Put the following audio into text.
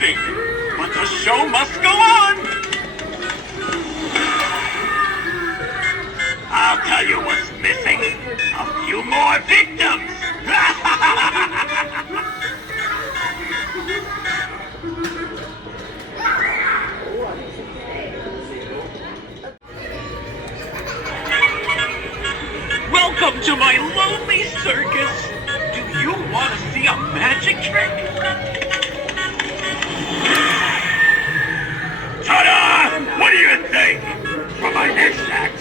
nothing. But the show must go on. I'll tell you what's missing. A few more victims. Welcome to my lonely circus. Do you want to see a magic trick? Ta-da! What do you think? For my next act,